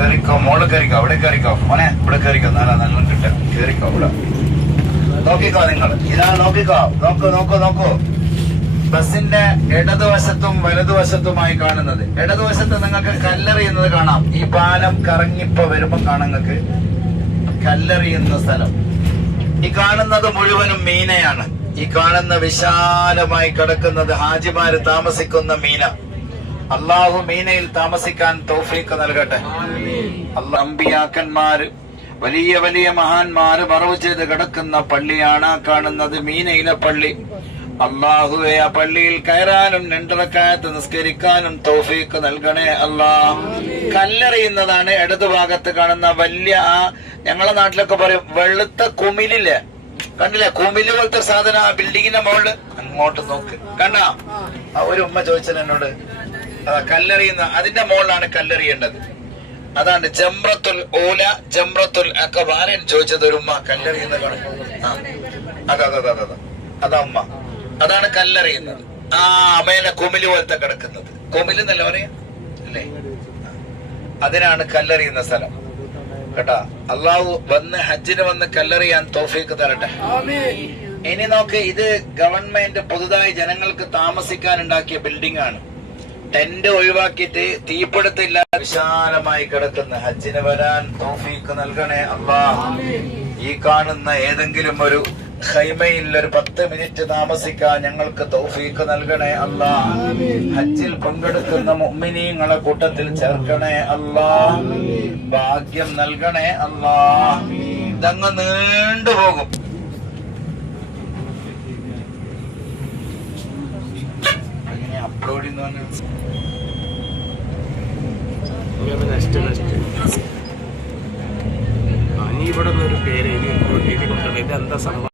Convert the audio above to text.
കേറിക്കോ, മോള് കേറിക്കോ, അവിടെ കേറിക്കോ, മോനെ ഇവിടെ കേറിക്കോ, നല്ല കിട്ടും, കേറിക്കോ ഇവിടെ. നോക്കിക്കോ നിങ്ങൾ, ഇതാ നോക്കിക്കോ, നോക്കൂ. ബസിന്റെ ഇടതുവശത്തും വലതുവശത്തുമായി കാണുന്നത്, ഇടതുവശത്ത് നിങ്ങൾക്ക് കല്ലെറിയുന്നത് കാണാം. ഈ പാലം കറങ്ങിപ്പോ വരുമ്പോ കാണാം നിങ്ങൾക്ക് കല്ലെറിയുന്ന സ്ഥലം. ഈ കാണുന്നത് മുഴുവനും മീനയാണ്. ഈ കാണുന്ന വിശാലമായി കിടക്കുന്നത് ഹാജിമാര് താമസിക്കുന്ന മീന. അള്ളാഹു മീനയിൽ താമസിക്കാൻ തൗഫീഖ് നൽകട്ടെ. അമ്പിയാക്കന്മാര്, വലിയ വലിയ മഹാന്മാര് മറവ് ചെയ്ത് കിടക്കുന്ന പള്ളിയാണ് ആ കാണുന്നത്, മീനയിലെ പള്ളി. അള്ളാഹുവെ, ആ പള്ളിയിൽ കയറാനും 2 റക്അത്ത് നിസ്കരിക്കാനും തൗഫീഖ് നൽകണേ അല്ലാ. കല്ലെറിയുന്നതാണ് ഇടതുഭാഗത്ത് കാണുന്ന വലിയ, ആ ഞങ്ങളെ നാട്ടിലൊക്കെ പറയും വെളുത്ത കുമിലില്ലേ, കണ്ടില്ലേ, കുമില് പോലത്തെ സാധനം ആ ബിൽഡിങ്ങിന്റെ മുകളില്. അങ്ങോട്ട് നോക്ക്, കണ്ടാ? ഒരു ഉമ്മ ചോദിച്ചത് എന്നോട്, കല്ലെറിയുന്ന അതിന്റെ മുകളിലാണ് കല്ലെറിയേണ്ടത്. അതാണ് ജംറത്തുൽ ഊല, ജംറത്തുൽ അഖബ. ആരെയും ചോദിച്ചത് ഒരു ഉമ്മ കല്ലെറിയുന്ന അതാ ഉമ്മ, അതാണ് കല്ലെറിയുന്നത്. ആ മേലെ കുമില് പോലത്തെ കിടക്കുന്നത്, കുമില് എന്നല്ല പറയാ അല്ലേ, അതിനാണ് കല്ലെറിയുന്ന സ്ഥലം കേട്ടാ. അള്ളാഹു വന്ന് ഹജ്ജിന് വന്ന് കല്ലെറിയാൻ തൗഫീഖ് തരട്ടെ. ഇനി നോക്ക്, ഇത് ഗവൺമെന്റ് പുതുതായി ജനങ്ങൾക്ക് താമസിക്കാൻ ഉണ്ടാക്കിയ ബിൽഡിംഗ് ആണ്. ടെന്റ് ഒഴിവാക്കിയിട്ട് തീപിടുത്തില്ല വിശാലമായി കിടക്കുന്ന, ഹജ്ജിന് വരാൻ തൗഫീഖ് നൽകണേ അല്ലാഹ്. ഈ കാണുന്ന ഏതെങ്കിലും ഒരു ഖൈമയിൽ ഒരു 10 മിനിറ്റ് താമസിക്കാൻ ഞങ്ങൾക്ക് തൗഫീഖ് നൽകണേ അല്ലാഹ്. ഹജ്ജിൽ പങ്കെടുക്കുന്ന മുഅ്മിനീങ്ങളെ കൂട്ടത്തിൽ ചേർക്കണേ അല്ലാഹ്. ഭാഗ്യം നൽകണേ അല്ലാഹ്. ഇതങ്ങ് നീണ്ടുപോകും. അപ്ലോഡ് ഇവിടെ ഒരു പേര് എഴുതി കൊടുക്കണം. ഇതെന്താ സംഭവം?